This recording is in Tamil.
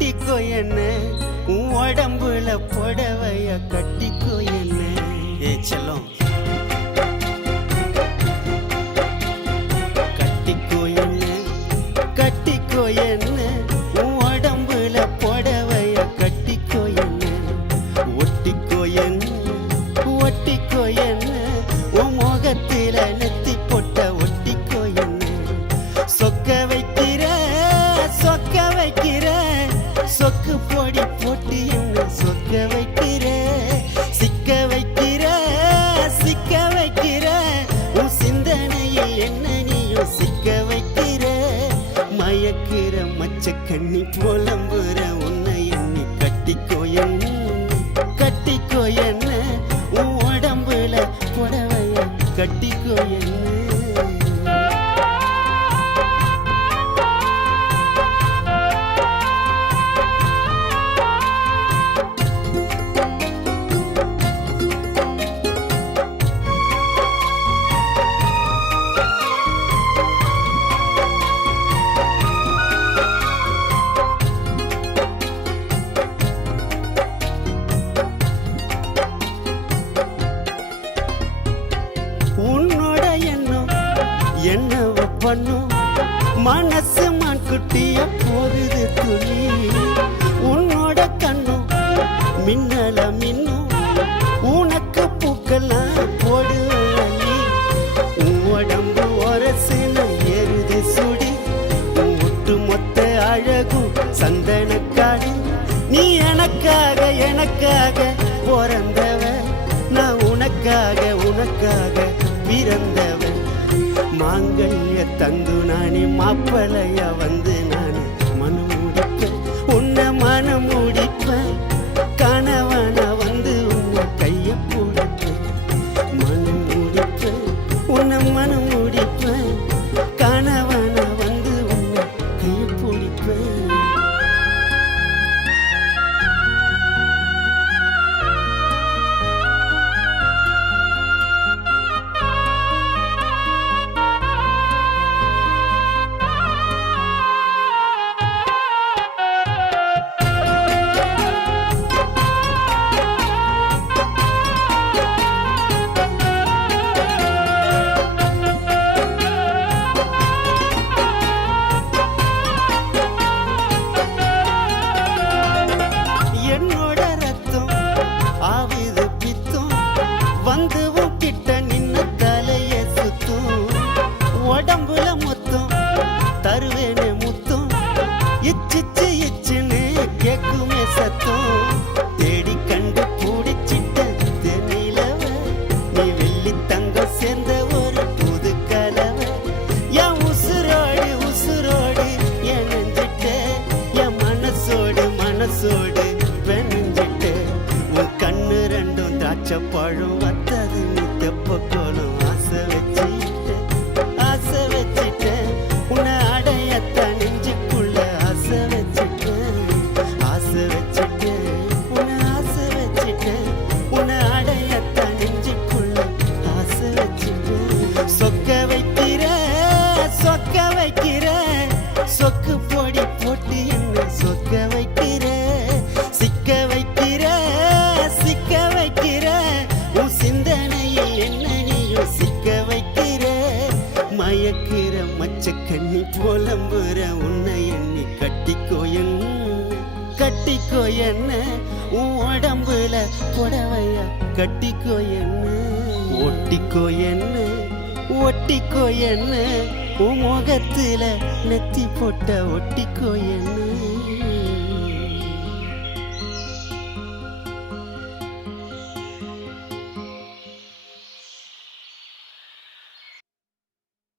ஒட்டிக்கோ என்ன உன் உடம்புல புடவைய கட்டிக்கோ என்ன. ஏ செல்லம் கட்டிக்கோ என்ன கட்டிக்கோ என்ன உன் உடம்புல புடவைய கட்டிக்கோ என்ன. ஒட்டிக்கோ என்ன ஒட்டிக்கோ என்ன உன் முகத்தில நெத்தி பொட்ட ஒட்டிக்கோ என்ன. சொக்க வைக்கிற சொக்க வைக்கிற சொக்கு பொடி போட்டு என்ன சொக்க வைக்கிற. சிக்க வைக்கிற சிக்க வைக்கிற உன் சிந்தனையில் என்ன நீயும் சிக்க வைக்கிற. மயக்கிற மச்ச கண்ணி புலம்புற உன்னை எண்ணி கட்டிக்கோ என்ன கட்டிக்கோ என்ன உன் உடம்புல புடவைய கட்டிக்கோ என்ன. உன்னோட எண்ணம் என்னவ பண்ணும் மனசு மான்குட்டிய போகுது துளி. உன்னோட கண்ணும் மின்னல மின்னும் உனக்கு பூக்கெல்லாம் போடுவலி. உன் உடம்பு ஒரசுன ஏறுது சுடி உன் ஒட்டு மொத்த அழகும் சந்தனக்காடு. நீ எனக்காக எனக்காக பிறந்தவ நான் உனக்காக உனக்காக பிறந்தவன். மாங்கல்ய தந்து நானே மாப்பிளைய வந்து நானே மனம் முடிப்பேன் உன்னை மனம் முடிப்பேன். கணவன வந்து உன்னை கைய பிடிப்பேன் மனம் முடிப்பேன் உன்னை மனம் முடிப்பேன். கணவன வந்து உன்னை கைய பிடிப்பேன். என்னோட ரத்தம் ஆவிது பித்தும் வந்து கிட்ட நின்ன தலைய சுத்தும். உடம்புல மொத்தம் தருவேனே முத்தம் இச்சிச்சு இச்சுன்னு கேக்குமே சத்தம். தேடி கண்டு பூடிச்சிட்ட தென்னிலவ நீ வெள்ளி தங்கம் சேர்ந்த ஒரு புது கலவை. என் உசுரோடு உசுரோடு என் நெஞ்சிட்ட என் மனசோடு மனசோடு வெஞ்சிட்டு. உன் கண்ணு ரெண்டும் திராட்சை பழம் வத்தது நீ தெப்ப கோலம் ஆசை வச்சுட்டு ஆசை வச்சுட்டு. உன்னை அடையத்த நெஞ்சுக்குள்ள ஆசை வச்சுட்டு ஆசை வச்சுட்டு உன்னை ஆசை வச்சுட்டு. உன்னை அடையத்த நெஞ்சுக்குள்ள ஆசை வச்சுட்டு. சொக்க வைக்கிற சொக்க வைக்கிற சொக்கு பொடி போட்டு என்ன சொக்க வைக்கிற. சிக்க வைக்கிற சிக்க வைக்கிற உன் சிந்தனையில் என்ன நீயும் சிக்க வைக்கிற. மயக்கிற மச்ச கண்ணி புலம்புற உன்னை எண்ணி கட்டிக்கோ என்ன கட்டிக்கோ என்ன உன் உடம்புல புடவைய கட்டிக்கோ என்ன. ஒட்டிக்கோ என்ன ஒட்டிக்கோ என்ன உன் முகத்துல நெத்தி போட்ட ஒட்டிக்கோ என்ன.